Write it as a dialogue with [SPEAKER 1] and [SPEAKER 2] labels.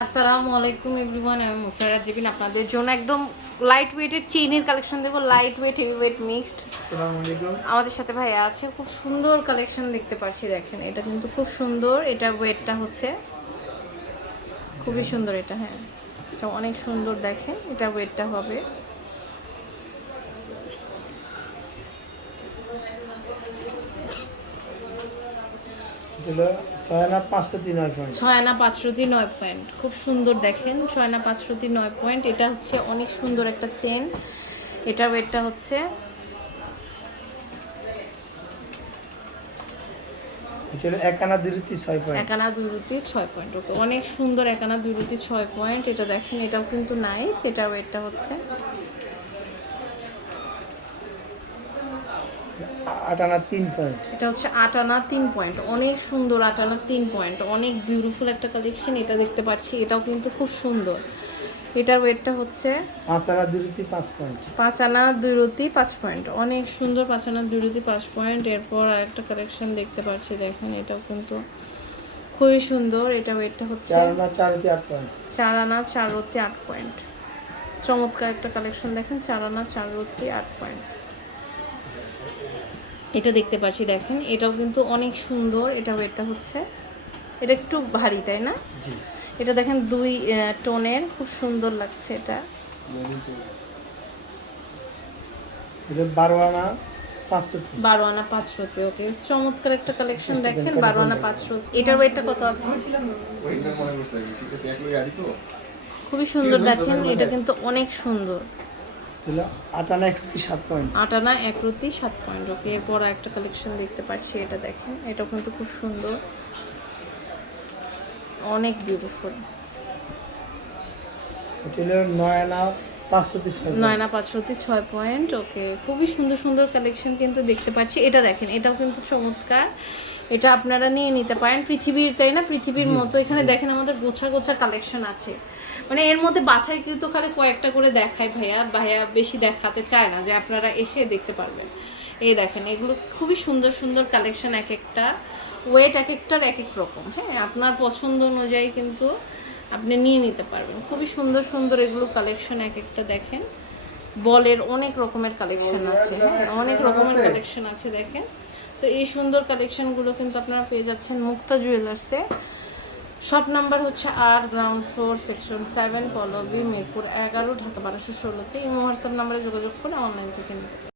[SPEAKER 1] আসসালামু আলাইকুম এভরিওয়ান আমি মুসারা জিবিন আপনাদের জন্য একদম লাইট ওয়েটের চেইনের কালেকশন দেবো light weight heavy weight mixed আমাদের সাথে ভাইয়া আছে খুব সুন্দর কালেকশন দেখতে পাচ্ছি দেখেন এটা কিন্তু খুব সুন্দর এটা ওয়েটটা হচ্ছে খুবই সুন্দর এটা হ্যাঁ। এটা অনেক সুন্দর দেখেন এটা ওয়েটটা হবে।
[SPEAKER 2] হলো ছয় না পাঁচশো তিন নয় পয়েন্ট
[SPEAKER 1] ছয় আনা পাঁচশোটি নয় পয়েন্ট খুব সুন্দর দেখেন ছয় আনা পাঁচশোটি নয় পয়েন্ট এটা হচ্ছে অনেক সুন্দর একটা চেন এটা ওয়েটটা হচ্ছে
[SPEAKER 2] এটা হলো এক আনা দুরুতি ছয় পয়েন্ট
[SPEAKER 1] একানা দুই রুটি ছয় পয়েন্ট ওকে অনেক সুন্দর একানা দুই রুটি ছয় পয়েন্ট এটা দেখেন এটাও কিন্তু নাইস এটা ওয়েটটা হচ্ছে
[SPEAKER 2] আট আনা তিন পয়েন্ট
[SPEAKER 1] এটা হচ্ছে আট আনা তিন পয়েন্ট অনেক সুন্দর আট আনা তিন পয়েন্ট অনেক বিউটিফুল একটা কালেকশন এটা দেখতে পাচ্ছি। এটাও কিন্তু খুব সুন্দর। এটার ওয়েটটা হচ্ছে
[SPEAKER 2] পাঁচ আনা দুরুতি পাঁচ পয়েন্ট
[SPEAKER 1] পাঁচ আনা দুই রুটি পাঁচ পয়েন্ট অনেক সুন্দর পাঁচ আনা দুই রুটি পাঁচ পয়েন্ট এরপর আরেকটা কালেকশন দেখতে পাচ্ছি দেখেন এটাও কিন্তু খুবই সুন্দর। এটা ওয়েটটা হচ্ছে
[SPEAKER 2] চার আনা চারুতি আট পয়েন্ট
[SPEAKER 1] চার আনা চার রত্তি আট পয়েন্ট চমৎকার একটা কালেকশন দেখেন চার আনা চার রত্তি আট পয়েন্ট এটা দেখতে পাচ্ছি দেখেন। এটাও কিন্তু অনেক সুন্দর। এটা ওয়েটটা হচ্ছে। এটা একটু ভারী তাই না? এটা দেখেন দুই আহ, টোনের। খুব সুন্দর লাগছে এটা।
[SPEAKER 2] এটা বারো আনা পাঁচশো
[SPEAKER 1] বারো আনা পাঁচশোতে ওকে। চমৎকার একটা কালেকশন দেখেন বারো আনা পাঁচশো। এটার ওয়েটটা কত আছে?
[SPEAKER 3] মনে
[SPEAKER 1] খুবই সুন্দর দেখেন এটা কিন্তু অনেক সুন্দর।
[SPEAKER 2] হলো আট আনা একটি সাত পয়েন্ট।
[SPEAKER 1] আট আনা এক রুটি সাত পয়েন্ট ওকে। এরপর একটা কালেকশন দেখতে পাচ্ছি এটা দেখেন। এটা কিন্তু খুব সুন্দর। অনেক বিউটিফুল
[SPEAKER 2] এটা হলো নয় আনা পাঁচশো তিন ছয়
[SPEAKER 1] নয় না পাঁচশোতে ছয় পয়েন্ট ওকে খুবই সুন্দর সুন্দর কালেকশন কিন্তু দেখতে পাচ্ছি। এটা দেখেন এটাও কিন্তু চমৎকার। এটা আপনারা নিয়ে নিতে পারেন। পৃথিবীর তাই না? পৃথিবীর মতো। এখানে দেখেন আমাদের গোছা গোছা কালেকশন আছে। মানে এর মধ্যে বাছাইকৃত খালি কয়েকটা করে দেখায় ভাইয়া। ভাইয়া বেশি দেখাতে চায় না যে আপনারা এসে দেখতে পারবেন। এই দেখেন এগুলো খুবই সুন্দর সুন্দর কালেকশন এক একটা। ওয়েট এক একটার এক এক রকম হ্যাঁ? আপনার পছন্দ অনুযায়ী কিন্তু আপনি নিয়ে নিতে পারবেন। খুবই সুন্দর সুন্দর এগুলো কালেকশন এক একটা দেখেন। বলের অনেক রকমের কালেকশন আছে হ্যাঁ অনেক রকমের কালেকশন আছে দেখেন। তো এই সুন্দর কালেকশনগুলো কিন্তু আপনারা পেয়ে যাচ্ছেন মুক্তা জুয়েলার্সে শপ নাম্বার হচ্ছে আর ground floor section seven Pallabi Mirpur এগারো ঢাকা বারোশো ষোলোতে। এই হোয়াটসঅ্যাপ নাম্বারে যোগাযোগ করে অনলাইন থেকে নিতে।